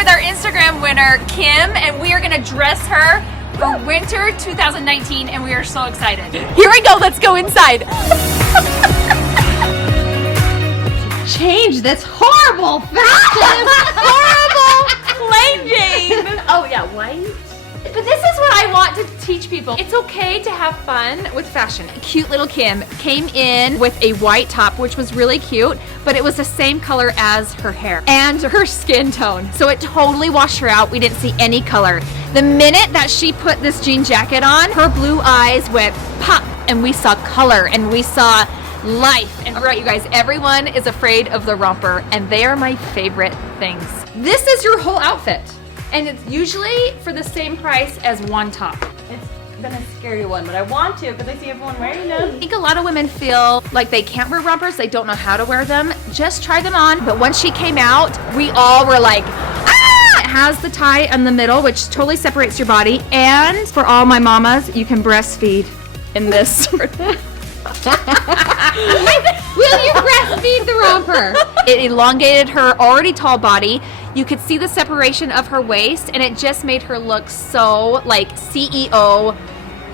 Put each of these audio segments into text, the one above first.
with our Instagram winner, Kim, and we are gonna dress her for winter 2019, and we are so excited. Here we go, let's go inside. Change this horrible fashion. Horrible plain Jane. Oh yeah, white. But this is what I want to teach people. It's okay to have fun with fashion. Cute little Kim came in with a white top, which was really cute, but it was the same color as her hair and her skin tone. So it totally washed her out. We didn't see any color. The minute that she put this jean jacket on, her blue eyes went pop, and we saw color and we saw life. And all right, you guys, everyone is afraid of the romper, and they are my favorite things. This is your whole outfit. And it's usually for the same price as one top. It's been a scary one, but I want to because I see everyone wearing them. I think a lot of women feel like they can't wear rompers, they don't know how to wear them. Just try them on. But once she came out, we all were like, ah! It has the tie in the middle, which totally separates your body. And for all my mamas, you can breastfeed in this. Will you breastfeed the romper? It elongated her already tall body. You could see the separation of her waist, and it just made her look so like CEO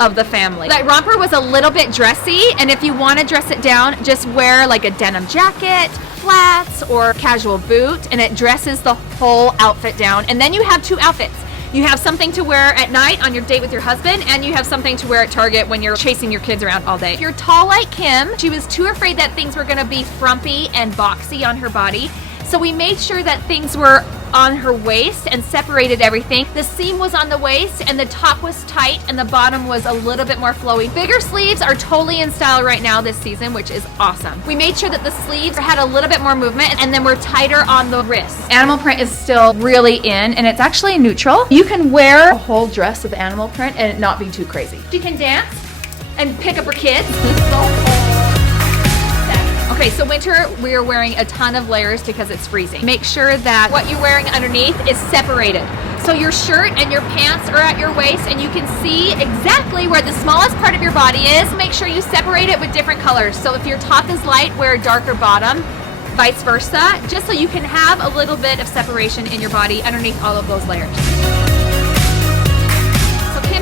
of the family. That romper was a little bit dressy, and if you want to dress it down, just wear like a denim jacket, flats, or casual boot, and it dresses the whole outfit down. And then you have two outfits. You have something to wear at night on your date with your husband, and you have something to wear at Target when you're chasing your kids around all day. If you're tall like Kim, she was too afraid that things were gonna be frumpy and boxy on her body. So we made sure that things were on her waist and separated everything. The seam was on the waist, and the top was tight, and the bottom was a little bit more flowy. Bigger sleeves are totally in style right now this season, which is awesome. We made sure that the sleeves had a little bit more movement, and then we're tighter on the wrists. Animal print is still really in, and it's actually neutral. You can wear a whole dress of animal print and it not be too crazy. She can dance and pick up her kids. Okay, so winter, we are wearing a ton of layers because it's freezing. Make sure that what you're wearing underneath is separated. So your shirt and your pants are at your waist, and you can see exactly where the smallest part of your body is. Make sure you separate it with different colors. So if your top is light, wear a darker bottom, vice versa, just so you can have a little bit of separation in your body underneath all of those layers.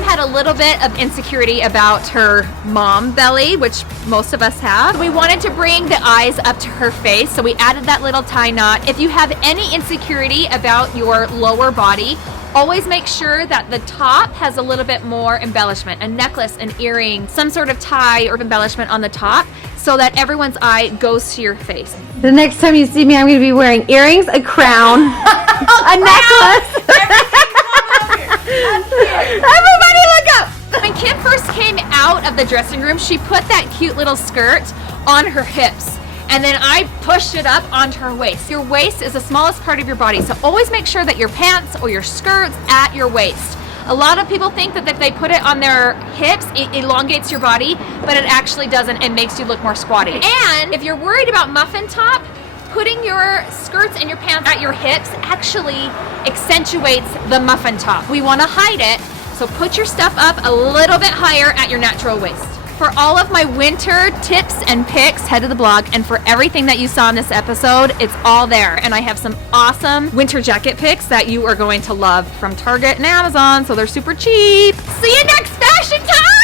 Had a little bit of insecurity about her mom belly, which most of us have. We wanted to bring the eyes up to her face, so we added that little tie knot. If you have any insecurity about your lower body, always make sure that the top has a little bit more embellishment, a necklace, an earring, some sort of tie or embellishment on the top, so that everyone's eye goes to your face. The next time you see me, I'm going to be wearing earrings, a crown, a necklace. Everybody look up! When Kim first came out of the dressing room, she put that cute little skirt on her hips, and then I pushed it up onto her waist. Your waist is the smallest part of your body, so always make sure that your pants or your skirt's at your waist. A lot of people think that if they put it on their hips, it elongates your body, but it actually doesn't. It makes you look more squatty. And if you're worried about muffin top, putting your skirts and your pants at your hips actually accentuates the muffin top. We want to hide it, so put your stuff up a little bit higher at your natural waist. For all of my winter tips and picks, head to the blog, and for everything that you saw in this episode, it's all there. And I have some awesome winter jacket picks that you are going to love from Target and Amazon, so they're super cheap. See you next fashion time!